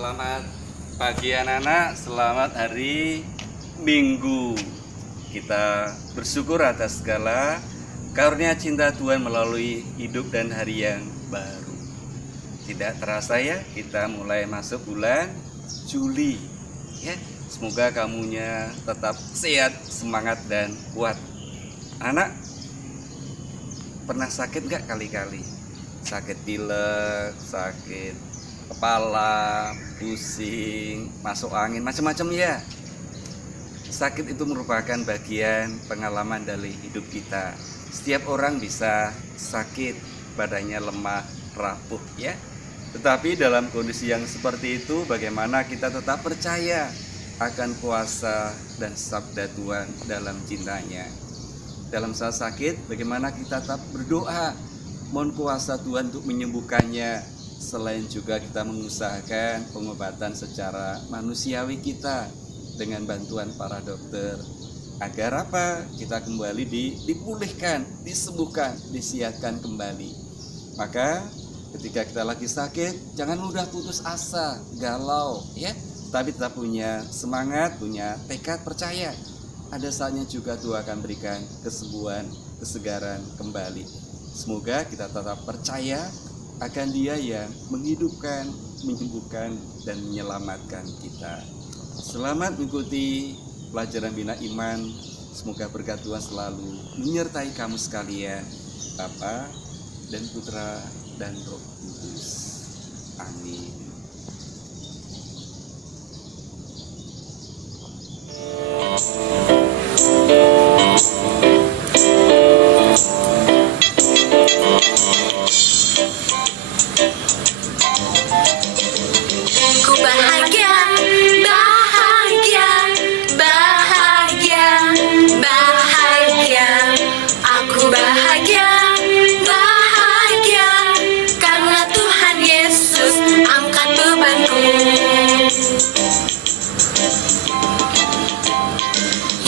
Selamat pagi anak-anak, selamat hari Minggu. Kita bersyukur atas segala karunia cinta Tuhan melalui hidup dan hari yang baru. Tidak terasa ya, kita mulai masuk bulan Juli. Ya, semoga kamunya tetap sehat, semangat dan kuat. Anak, pernah sakit gak kali-kali? Sakit pilek, sakit kepala, pusing, masuk angin, macam-macam ya. Sakit itu merupakan bagian pengalaman dari hidup kita. Setiap orang bisa sakit, badannya lemah, rapuh ya. Tetapi dalam kondisi yang seperti itu, bagaimana kita tetap percaya akan kuasa dan sabda Tuhan dalam cintanya. Dalam saat sakit, bagaimana kita tetap berdoa, mohon kuasa Tuhan untuk menyembuhkannya. Selain juga kita mengusahakan pengobatan secara manusiawi kita dengan bantuan para dokter. Agar apa? Kita kembali dipulihkan, disembuhkan, disihatkan kembali. Maka ketika kita lagi sakit, jangan mudah putus asa, galau ya. Tapi tetap punya semangat, punya tekad, percaya. Ada saatnya juga Tuhan akan berikan kesembuhan, kesegaran kembali. Semoga kita tetap percaya akan Dia yang menghidupkan, menyembuhkan, dan menyelamatkan kita. Selamat mengikuti pelajaran Bina Iman. Semoga berkat Tuhan selalu menyertai kamu sekalian, Bapa dan Putra dan Roh Kudus. Amin.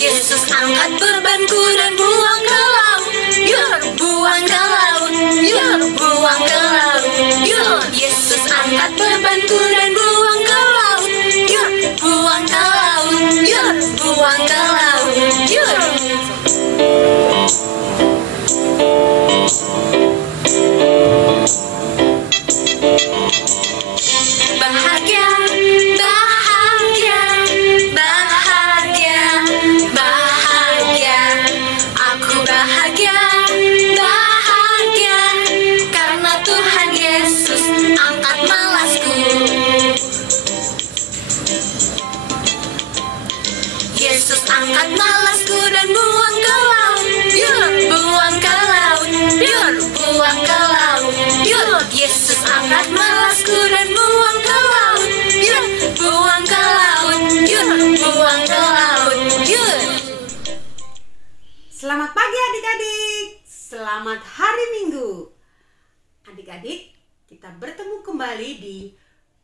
Yesus angkat bebanku dan buang ke laut, yur, buang ke laut, yur, buang ke laut, yur. Yesus angkat bebanku dan buang ke laut, yur, buang ke laut, yur, buang ke laut, yur. Bahagia, bahagia, bahagia, bahagia. Aku bahagia, bahagia, karena Tuhan Yesus angkat malasku. Yesus angkat malasku dan buang ke laut, yur, buang ke laut, yur, buang ke laut, yur. Yesus angkat malasku dan buang ke laut, yur, buang ke laut, yur, buang ke laut, yur. Selamat pagi adik-adik, selamat hari Minggu. Adik-adik, kita bertemu kembali di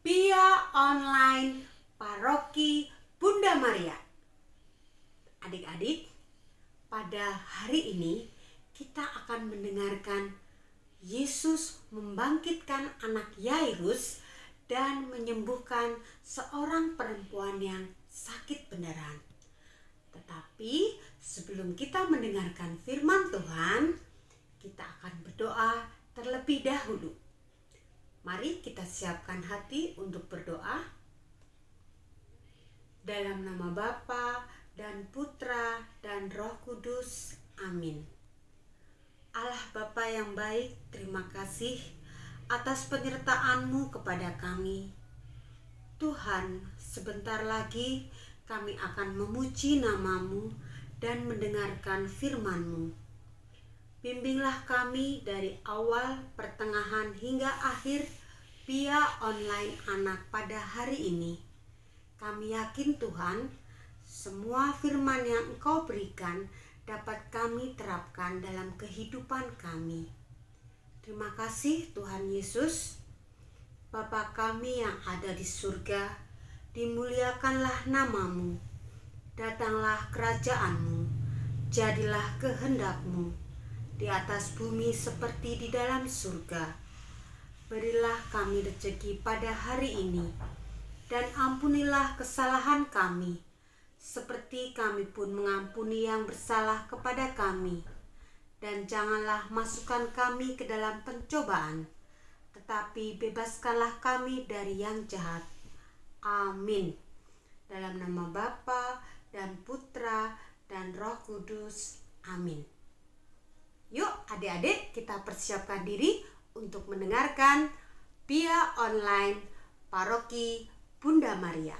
Pia Online Paroki Bunda Maria. Adik-adik, pada hari ini kita akan mendengarkan Yesus membangkitkan anak Yairus dan menyembuhkan seorang perempuan yang sakit beneran. Tetapi sebelum kita mendengarkan firman Tuhan, kita akan berdoa terlebih dahulu. Mari kita siapkan hati untuk berdoa. Dalam nama Bapa dan Putra dan Roh Kudus. Amin. Allah Bapa yang baik, terima kasih atas penyertaan-Mu kepada kami. Tuhan, sebentar lagi kami akan memuji nama-Mu dan mendengarkan firman-Mu. Bimbinglah kami dari awal, pertengahan, hingga akhir Pia Online Anak pada hari ini. Kami yakin Tuhan, semua firman yang Engkau berikan dapat kami terapkan dalam kehidupan kami. Terima kasih Tuhan Yesus. Bapa kami yang ada di surga, dimuliakanlah nama-Mu. Datanglah kerajaan-Mu, jadilah kehendak-Mu di atas bumi seperti di dalam surga. Berilah kami rezeki pada hari ini, dan ampunilah kesalahan kami, seperti kami pun mengampuni yang bersalah kepada kami. Dan janganlah masukkan kami ke dalam pencobaan, tetapi bebaskanlah kami dari yang jahat. Amin. Dalam nama Bapa dan Putra dan Roh Kudus. Amin. Yuk adik-adik, kita persiapkan diri untuk mendengarkan Pia Online Paroki Bunda Maria.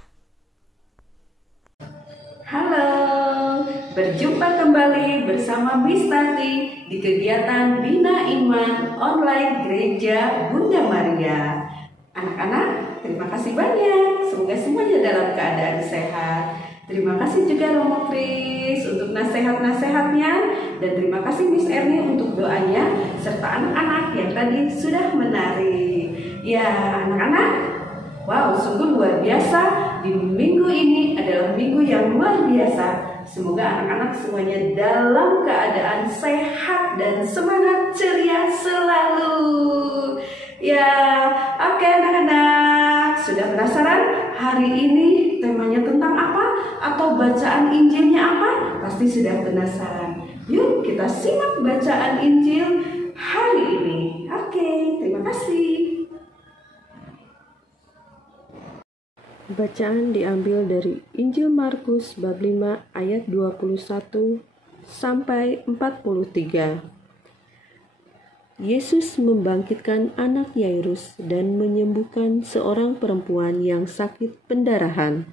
Halo, berjumpa kembali bersama Miss Tati di kegiatan Bina Iman Online Gereja Bunda Maria. Anak-anak, terima kasih banyak. Semoga semuanya dalam keadaan sehat. Terima kasih juga Romo Kris untuk nasihat-nasihatnya, dan terima kasih Miss Erni untuk doanya, serta anak-anak yang tadi sudah menari. Ya anak-anak, wow, sungguh luar biasa. Di minggu ini adalah minggu yang luar biasa. Semoga anak-anak semuanya dalam keadaan sehat dan semangat ceria selalu. Ya, oke anak-anak, sudah penasaran hari ini temanya tentang apa? Atau bacaan Injilnya apa? Pasti sudah penasaran. Yuk kita simak bacaan Injil hari ini. Oke, terima kasih. Bacaan diambil dari Injil Markus bab 5 ayat 21 sampai 43. Yesus membangkitkan anak Yairus dan menyembuhkan seorang perempuan yang sakit pendarahan.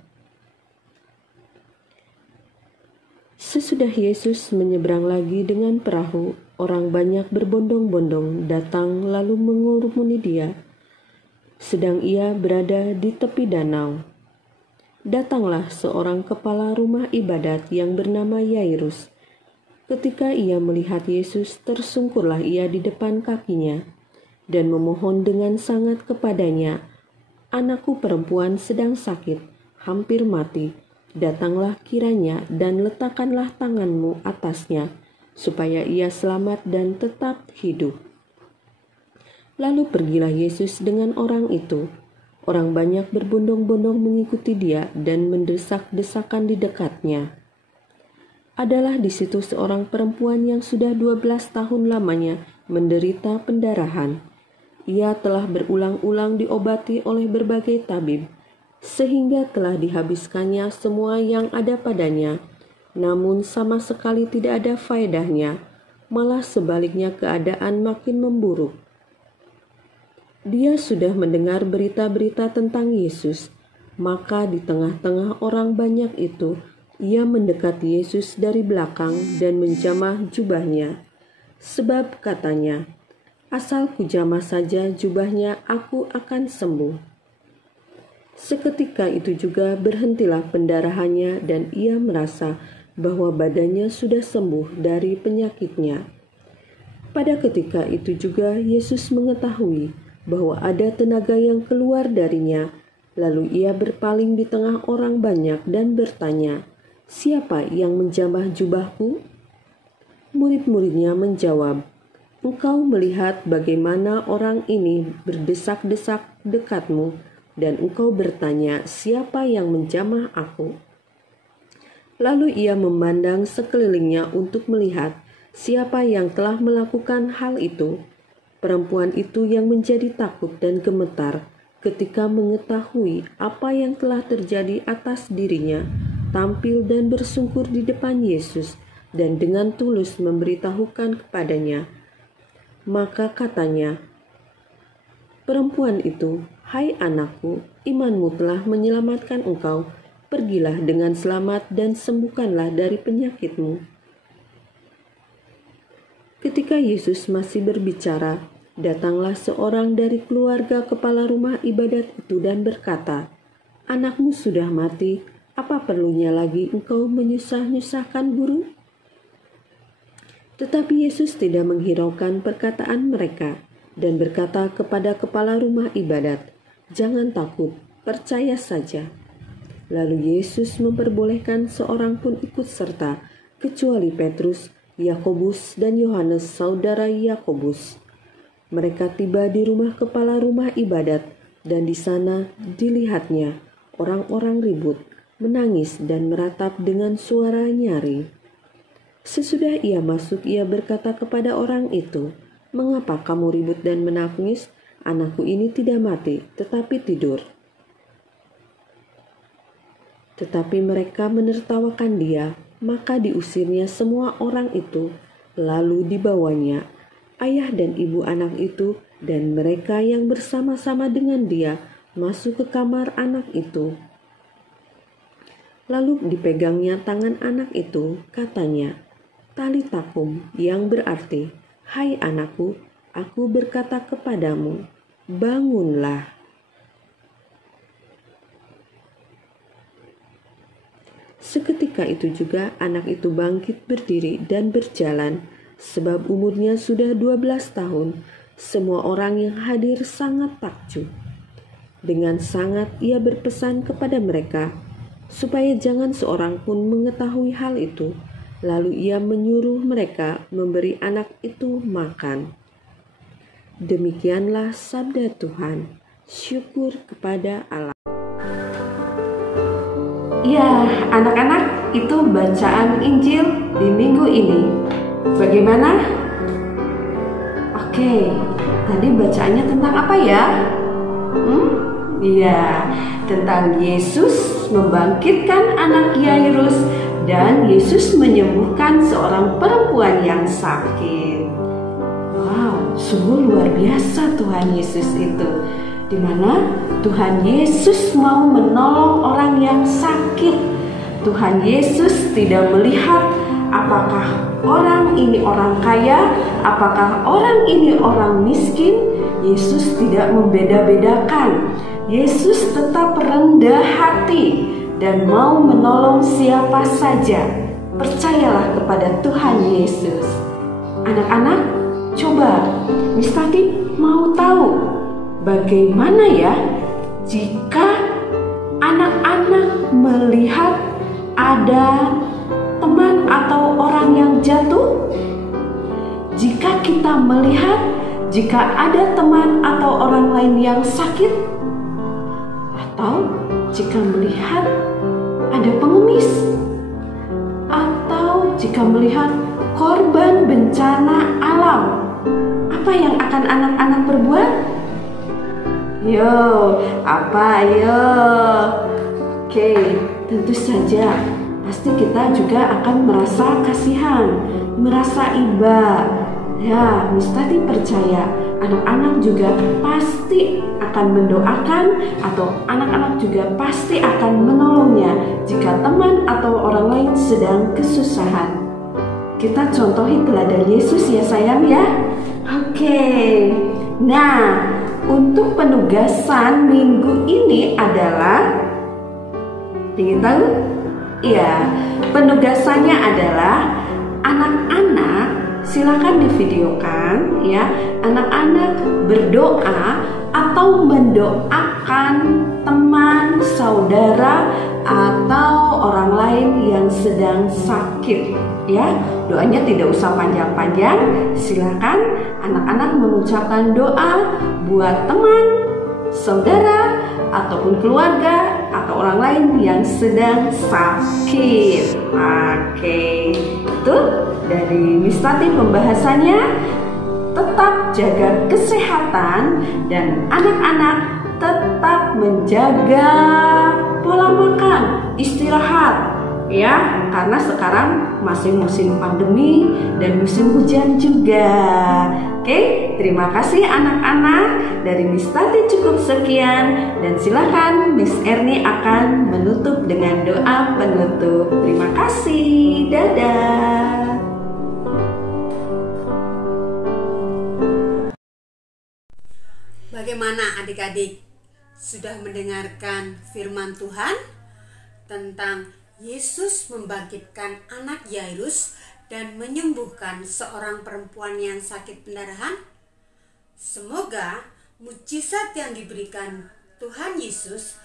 Sesudah Yesus menyeberang lagi dengan perahu, orang banyak berbondong-bondong datang lalu mengurumuni dia. Sedang ia berada di tepi danau. Datanglah seorang kepala rumah ibadat yang bernama Yairus. Ketika ia melihat Yesus, tersungkurlah ia di depan kakinya dan memohon dengan sangat kepadanya, "Anakku perempuan sedang sakit, hampir mati. Datanglah kiranya dan letakkanlah tanganmu atasnya, supaya ia selamat dan tetap hidup." Lalu pergilah Yesus dengan orang itu. Orang banyak berbondong-bondong mengikuti dia dan mendesak-desakan di dekatnya. Adalah di situ seorang perempuan yang sudah 12 tahun lamanya menderita pendarahan. Ia telah berulang-ulang diobati oleh berbagai tabib, sehingga telah dihabiskannya semua yang ada padanya. Namun sama sekali tidak ada faedahnya, malah sebaliknya keadaan makin memburuk. Dia sudah mendengar berita-berita tentang Yesus, maka di tengah-tengah orang banyak itu, ia mendekati Yesus dari belakang dan menjamah jubahnya. Sebab katanya, "Asal kujamah saja jubahnya, aku akan sembuh." Seketika itu juga berhentilah pendarahannya dan ia merasa bahwa badannya sudah sembuh dari penyakitnya. Pada ketika itu juga Yesus mengetahui bahwa ada tenaga yang keluar darinya. Lalu ia berpaling di tengah orang banyak dan bertanya, "Siapa yang menjamah jubahku?" Murid-muridnya menjawab, "Engkau melihat bagaimana orang ini berdesak-desak dekatmu, dan engkau bertanya, 'Siapa yang menjamah aku?'" Lalu ia memandang sekelilingnya untuk melihat siapa yang telah melakukan hal itu. Perempuan itu yang menjadi takut dan gemetar ketika mengetahui apa yang telah terjadi atas dirinya, tampil dan bersungkur di depan Yesus dan dengan tulus memberitahukan kepadanya. Maka katanya, "Perempuan itu, hai anakku, imanmu telah menyelamatkan engkau. Pergilah dengan selamat dan sembuhkanlah dari penyakitmu." Ketika Yesus masih berbicara, datanglah seorang dari keluarga kepala rumah ibadat itu dan berkata, "Anakmu sudah mati, apa perlunya lagi engkau menyusah-nyusahkan guru?" Tetapi Yesus tidak menghiraukan perkataan mereka dan berkata kepada kepala rumah ibadat, "Jangan takut, percaya saja." Lalu Yesus memperbolehkan seorang pun ikut serta, kecuali Petrus, Yakobus, dan Yohanes saudara Yakobus. Mereka tiba di rumah kepala rumah ibadat, dan di sana dilihatnya orang-orang ribut, menangis dan meratap dengan suara nyaring. Sesudah ia masuk, ia berkata kepada orang itu, "Mengapa kamu ribut dan menangis? Anakku ini tidak mati, tetapi tidur." Tetapi mereka menertawakan dia, maka diusirnya semua orang itu, lalu dibawanya ayah dan ibu anak itu dan mereka yang bersama-sama dengan dia masuk ke kamar anak itu. Lalu dipegangnya tangan anak itu, katanya, "Talita kum," yang berarti, "Hai anakku, aku berkata kepadamu, bangunlah." Seketika itu juga anak itu bangkit berdiri dan berjalan, sebab umurnya sudah 12 tahun. Semua orang yang hadir sangat takjub. Dengan sangat ia berpesan kepada mereka, supaya jangan seorang pun mengetahui hal itu. Lalu ia menyuruh mereka memberi anak itu makan. Demikianlah sabda Tuhan. Syukur kepada Allah. Ya, anak-anak, itu bacaan Injil di minggu ini. Bagaimana? Oke, tadi bacaannya tentang apa ya? Iya, tentang Yesus membangkitkan anak Yairus dan Yesus menyembuhkan seorang perempuan yang sakit. Wow, sungguh luar biasa Tuhan Yesus itu. Di mana Tuhan Yesus mau menolong orang yang sakit. Tuhan Yesus tidak melihat apakah orang ini orang kaya, apakah orang ini orang miskin. Yesus tidak membeda-bedakan. Yesus tetap rendah hati dan mau menolong siapa saja. Percayalah kepada Tuhan Yesus. Anak-anak, coba Miss Tati mau tahu bagaimana ya jika anak-anak melihat ada teman atau orang yang jatuh? Jika kita melihat jika ada teman atau orang lain yang sakit, atau jika melihat ada pengemis, atau jika melihat korban bencana alam, apa yang akan anak-anak perbuat? Yo, apa yo? Oke, tentu saja pasti kita juga akan merasa kasihan, merasa iba. Ya, Miss Tati percaya anak-anak juga pasti akan mendoakan atau anak-anak juga pasti akan menolongnya jika teman atau orang lain sedang kesusahan. Kita contohi teladan Yesus ya sayang ya. Oke. Nah, untuk penugasan minggu ini adalah, ingin tahu? Iya, penugasannya adalah anak-anak, silakan divideokan ya. Anak-anak berdoa atau mendoakan teman, saudara, atau orang lain yang sedang sakit ya. Doanya tidak usah panjang-panjang. Silakan anak-anak mengucapkan doa buat teman, saudara, ataupun keluarga atau orang lain yang sedang sakit. Oke, itu dari Miss Tati pembahasannya. Tetap jaga kesehatan dan anak-anak tetap menjaga pola makan, istirahat ya, karena sekarang masih musim pandemi dan musim hujan juga. Oke, terima kasih anak-anak. Dari Miss Tati cukup sekian, dan silakan Miss Erni akan menutup dengan doa penutup. Terima kasih. Dadah. Bagaimana adik-adik? Sudah mendengarkan firman Tuhan tentang Yesus membangkitkan anak Yairus dan menyembuhkan seorang perempuan yang sakit pendarahan? Semoga mujizat yang diberikan Tuhan Yesus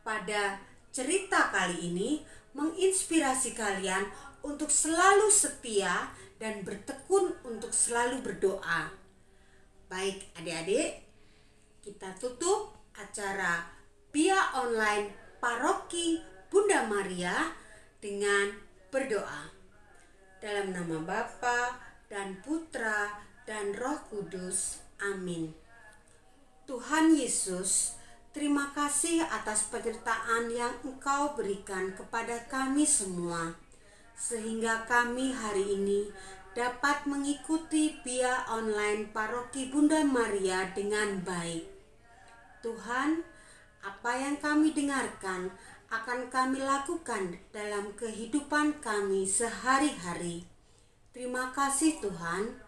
pada cerita kali ini menginspirasi kalian untuk selalu setia dan bertekun untuk selalu berdoa. Baik adik-adik, kita tutup acara Pia Online Paroki Bunda Maria dengan berdoa. Dalam nama Bapa dan Putra dan Roh Kudus. Amin. Tuhan Yesus, terima kasih atas penyertaan yang Engkau berikan kepada kami semua, sehingga kami hari ini dapat mengikuti via online Paroki Bunda Maria dengan baik. Tuhan, apa yang kami dengarkan akan kami lakukan dalam kehidupan kami sehari-hari. Terima kasih Tuhan.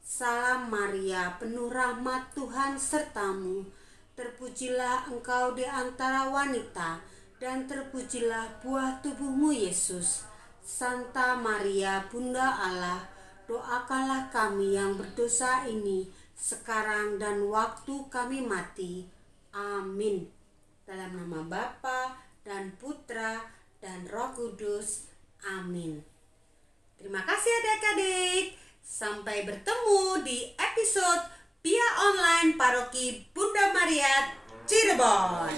Salam Maria, penuh rahmat Tuhan sertamu. Terpujilah Engkau di antara wanita, dan terpujilah buah tubuhmu Yesus. Santa Maria, Bunda Allah, doakanlah kami yang berdosa ini, sekarang dan waktu kami mati. Amin. Dalam nama Bapa dan Putra dan Roh Kudus. Amin. Terima kasih adik-adik. Sampai bertemu di episode via online Paroki Bunda Maria Cirebon.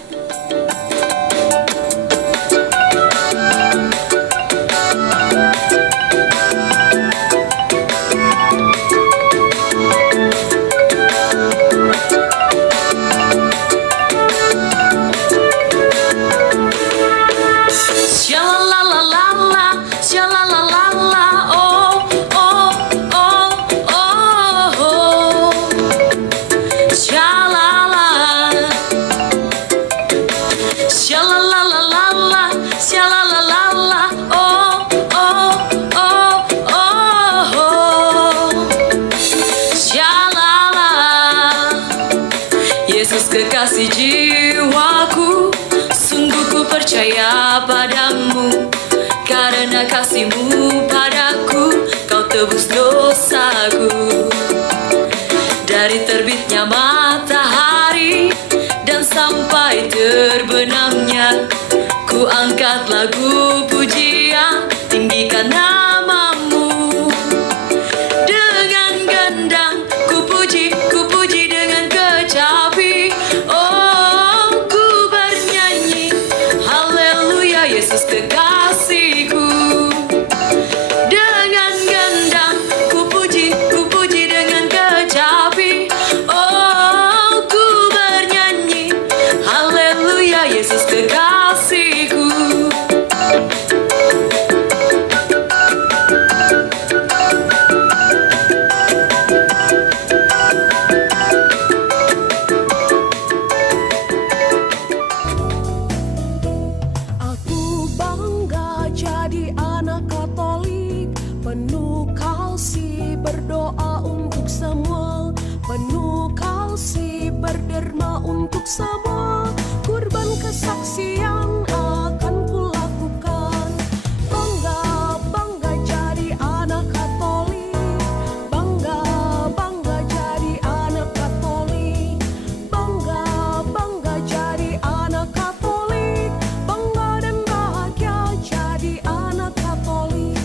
Kekasih jiwaku, sungguh ku percaya padamu. Karena kasih-Mu padaku, Kau tebus dosaku. Dari terbitnya matahari dan sampai terbenamnya, ku angkat lagu pujian, tinggikan nama-Mu. Dengan gendang ku puji dengan kecapi. Oh, ku bernyanyi haleluya Yesus kekasihku. Dengan gendang ku puji dengan kecapi. Oh, ku bernyanyi haleluya Yesus kekasihku. Berderma untuk semua, kurban kesaksian akan kulakukan. Bangga jadi anak Katolik, bangga jadi anak Katolik, bangga jadi anak Katolik, bangga dan bahagia jadi anak Katolik.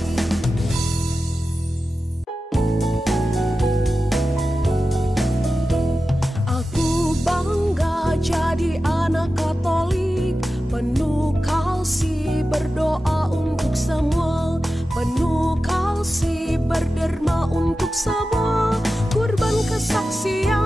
Bangga jadi anak Katolik, penuh kasih berdoa untuk semua, penuh kasih berderma untuk semua, kurban kesaksian